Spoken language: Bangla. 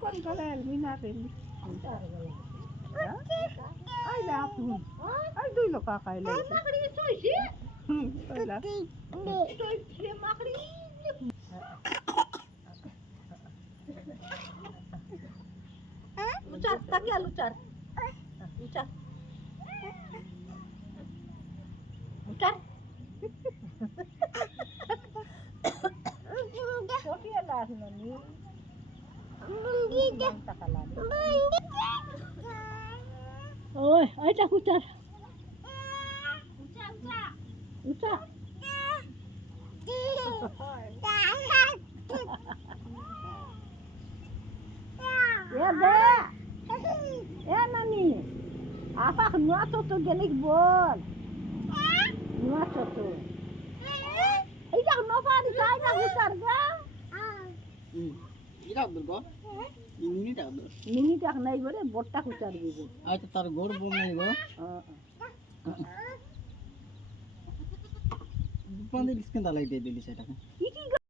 Kon kala minapin. Ay lapun. Ay dulo kakaila. Makri soysi. Wala. Soysi makri. Lucar, taki lucar. Lucar. Lucar. Kopi alas nani. Oi, aita lucar. Lucar. Ya deh. Ya nani. Apa nuat tu gelik bol. Nuat tu. Iya kenapa ditanya lucar ga? এটা করব ইনিটা করব মিনি টাক নাই বলে বড়টা কুচার দিব আচ্ছা তার গোড় বল নাই গো পানি ডিসকাউন্ট আলাই দিয়ে দিলি সেটাকে কি